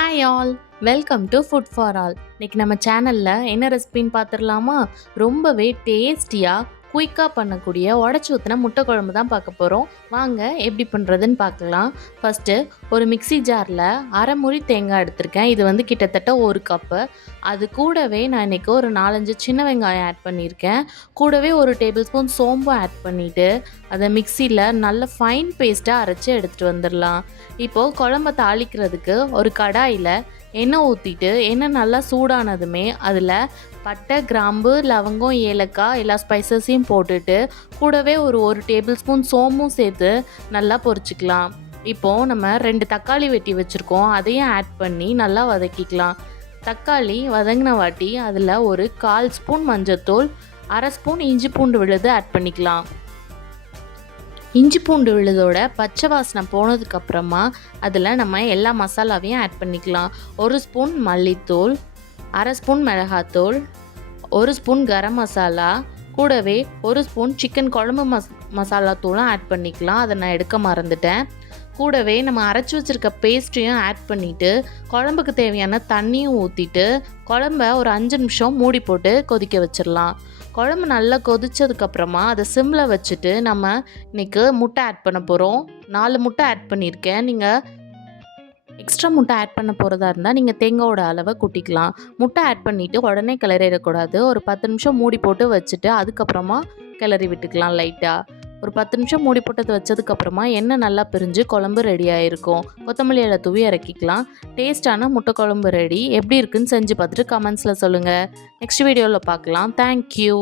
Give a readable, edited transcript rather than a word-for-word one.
Hi all, welcome to food for all. இன்றைக்கி நம்ம சேனலில் என்ன ரெசிபின்னு பார்த்துடலாமா? ரொம்பவே டேஸ்டியாக குயிக்காக பண்ணக்கூடிய உடச்சி ஊற்றின முட்டை குழம்பு தான் பார்க்க போகிறோம். வாங்க எப்படி பண்ணுறதுன்னு பார்க்கலாம். ஃபஸ்ட்டு ஒரு மிக்ஸி ஜாரில் அரை மூடி தேங்காய் எடுத்திருக்கேன். இது வந்து கிட்டத்தட்ட ஒரு கப்பு. அது கூடவே நான் இன்றைக்கி ஒரு 4-5 சின்ன வெங்காயம் ஆட் பண்ணியிருக்கேன். கூடவே ஒரு டேபிள் ஸ்பூன் சோம்பு ஆட் பண்ணிவிட்டு அதை மிக்சியில் நல்ல ஃபைன் பேஸ்ட்டாக அரைச்சி எடுத்துகிட்டு வந்துடலாம். இப்போது குழம்ப தாளிக்கிறதுக்கு ஒரு கடாயில் எண்ணெய் ஊற்றிட்டு எண்ணெய் நல்லா சூடானதுமே அதில் பட்டை, கிராம்பு, லவங்கம், ஏலக்காய் எல்லா ஸ்பைசஸையும் போட்டுட்டு கூடவே ஒரு டேபிள் ஸ்பூன் சோம்பும் சேர்த்து நல்லா பொரிச்சிக்கலாம். இப்போது நம்ம 2 தக்காளி வெட்டி வச்சுருக்கோம், அதையும் ஆட் பண்ணி நல்லா வதக்கிக்கலாம். தக்காளி வதங்கின வாட்டி அதில் ஒரு 1/4 ஸ்பூன் மஞ்சத்தூள், அரை ஸ்பூன் இஞ்சி பூண்டு விழுது ஆட் பண்ணிக்கலாம். இஞ்சி பூண்டு விழுதோட பச்சை வாசனை போனதுக்கப்புறமா அதில் நம்ம எல்லா மசாலாவையும் ஆட் பண்ணிக்கலாம். 1 ஸ்பூன் மல்லித்தூள், அரை ஸ்பூன் மிளகாத்தூள், 1 ஸ்பூன் கரம் மசாலா, கூடவே 1 ஸ்பூன் சிக்கன் குழம்பு மசாலா தூளும் ஆட் பண்ணிக்கலாம். அதை நான் எடுக்க மறந்துட்டேன். கூடவே நம்ம அரைச்சி வச்சுருக்க பேஸ்ட்டையும் ஆட் பண்ணிவிட்டு குழம்புக்கு தேவையான தண்ணியும் ஊற்றிட்டு குழம்ப ஒரு 5 நிமிஷம் மூடி போட்டு கொதிக்க வச்சிடலாம். குழம்பு நல்லா கொதித்ததுக்கப்புறமா அதை சிம்மில் வச்சுட்டு நம்ம இன்றைக்கி முட்டை ஆட் பண்ண போகிறோம். 4 முட்டை ஆட் பண்ணியிருக்கேன். நீங்கள் எக்ஸ்ட்ரா முட்டை ஆட் பண்ண போகிறதா இருந்தால் நீங்கள் தேங்காயோட அளவை கூட்டிக்கலாம். முட்டை ஆட் பண்ணிவிட்டு உடனே கிளறிடக்கூடாது. ஒரு 10 நிமிஷம் மூடி போட்டு வச்சுட்டு அதுக்கப்புறமா கிளறி விட்டுக்கலாம். லைட்டாக ஒரு 10 நிமிஷம் மூடி போட்டது வச்சதுக்கப்புறமா எண்ணெய் நல்லா பிரிஞ்சு குழம்பு ரெடி ஆகிருக்கும். கொத்தமல்லி இலை தூவி இறக்கிக்கலாம். டேஸ்டான முட்டை குழம்பு ரெடி. எப்படி இருக்குன்னு செஞ்சு பார்த்துட்டு கமெண்ட்ஸில் சொல்லுங்கள். நெக்ஸ்ட் வீடியோவில் பார்க்கலாம். தேங்க்யூ.